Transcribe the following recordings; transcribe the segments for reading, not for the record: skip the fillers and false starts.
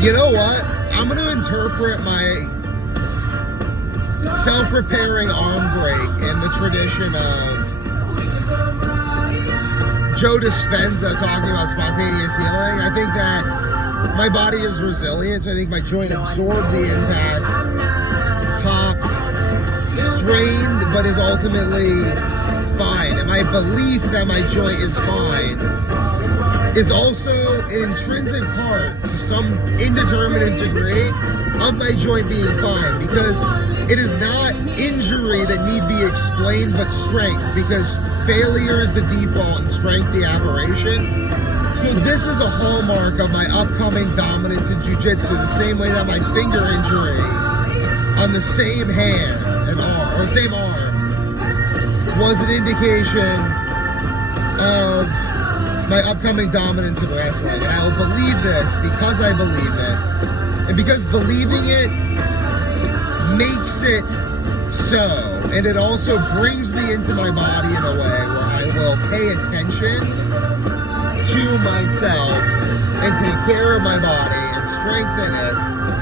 You know what? I'm going to interpret my self-repairing arm break in the tradition of Joe Dispenza talking about spontaneous healing. I think that my body is resilient, so I think my joint absorbed the impact, popped, strained, but is ultimately fine. And my belief that my joint is fine is also an intrinsic part to some indeterminate degree of my joint being fine, because it is not injury that need be explained, but strength, because failure is the default and strength the aberration. So this is a hallmark of my upcoming dominance in jiu-jitsu, the same way that my finger injury on the same hand and arm, or the same arm, was an indication of my upcoming dominance in wrestling. And I will believe this because I believe it, and because believing it makes it so, and it also brings me into my body in a way where I will pay attention to myself and take care of my body and strengthen it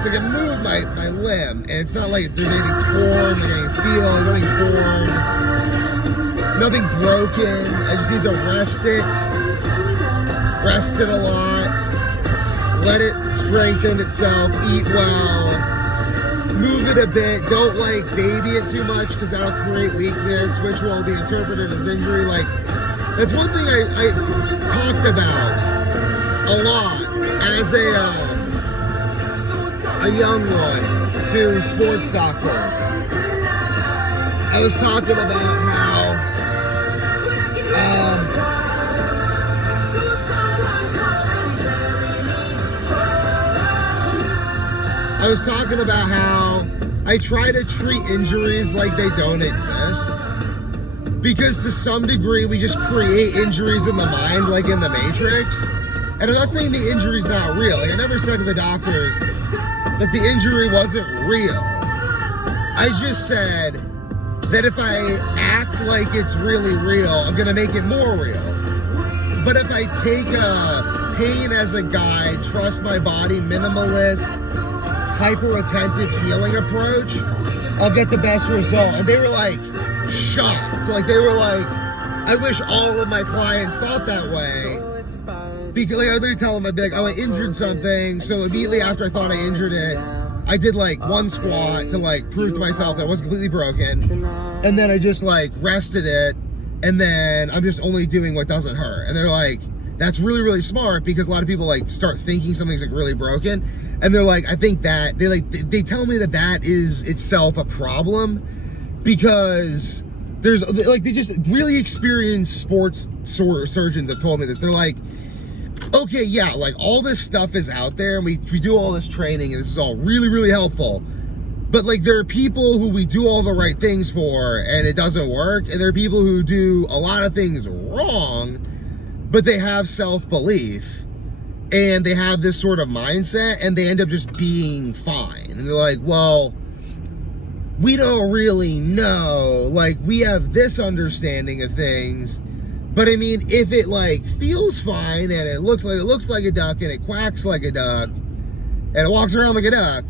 so I can move my limb. And it's not like there's anything torn, there's anything feels, nothing torn, nothing broken. I just need to rest it a lot, let it strengthen itself, eat well, move it a bit, don't like baby it too much because that'll create weakness, which will be interpreted as injury. Like, that's one thing I talked about a lot as a young one to sports doctors. I was talking about how I try to treat injuries like they don't exist, because to some degree we just create injuries in the mind, like in the Matrix. And I'm not saying the injury's not real. Like, I never said to the doctors that the injury wasn't real. I just said that if I act like it's really real, I'm gonna make it more real. But if I take a pain as a guide, trust my body, minimalist, hyper-attentive healing approach, I'll get the best result. And they were like shocked. Like, they were like, I wish all of my clients thought that way. Because like, I would tell them, I'd be like, oh, I injured something. So immediately after I thought I injured it, I did like one squat to like prove to myself that it wasn't completely broken. And then I just like rested it. And then I'm just only doing what doesn't hurt. And they're like, that's really, really smart, because a lot of people like start thinking something's like really broken. And they're like, I think that they tell me that that is itself a problem, because there's like, they just really experienced sports surgeons have told me this. They're like, okay, yeah, like all this stuff is out there and we do all this training and this is all really, really helpful. But like, there are people who we do all the right things for and it doesn't work. And there are people who do a lot of things wrong, but they have self-belief. And they have this sort of mindset and they end up just being fine. And they're like, well, we don't really know. Like, we have this understanding of things. But I mean, if it like feels fine and it looks like a duck and it quacks like a duck and it walks around like a duck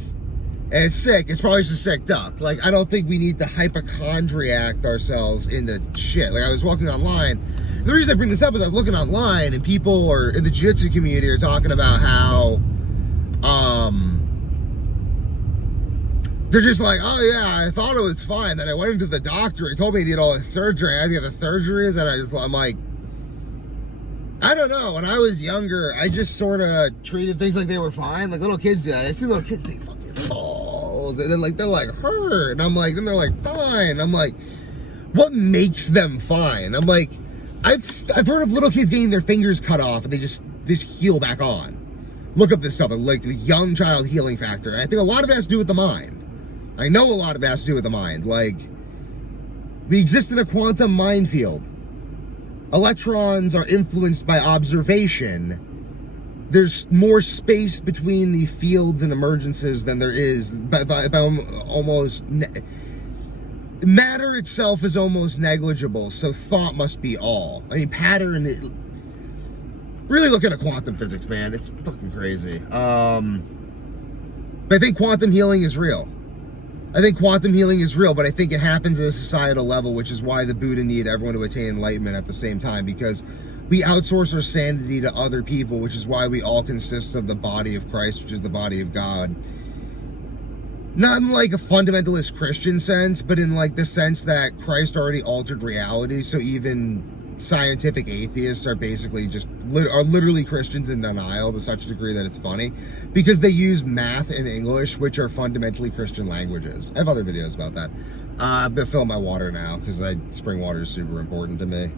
and it's sick, it's probably just a sick duck. Like, I don't think we need to hypochondriac ourselves into shit. Like, I was walking online. The reason I bring this up is I was looking online and people are in the jiu-jitsu community are talking about how they're just like, oh yeah, I thought it was fine. Then I went into the doctor. He told me he did all the surgery. I had to get the surgery. Then I'm like, I don't know. When I was younger, I just sort of treated things like they were fine. Like little kids do. I see little kids take fucking balls. And then like, they're like hurt. And I'm like, then they're like, fine. I'm like, what makes them fine? I'm like, I've heard of little kids getting their fingers cut off and they just heal back on. Look up this stuff, like the young child healing factor. And I think a lot of it has to do with the mind. I know a lot of it has to do with the mind. Like, we exist in a quantum minefield. Electrons are influenced by observation. There's more space between the fields and emergences than there is by almost... Matter itself is almost negligible, so thought must be all. I mean, pattern... Really look at quantum physics, man. It's fucking crazy. But I think quantum healing is real. I think quantum healing is real, but I think it happens at a societal level, which is why the Buddha needed everyone to attain enlightenment at the same time, because we outsource our sanity to other people, which is why we all consist of the body of Christ, which is the body of God. Not in like a fundamentalist Christian sense, but in like the sense that Christ already altered reality, so even scientific atheists are basically just are literally Christians in denial to such a degree that it's funny, because they use math and English, which are fundamentally Christian languages. I have other videos about that. I'm gonna fill my water now because spring water is super important to me.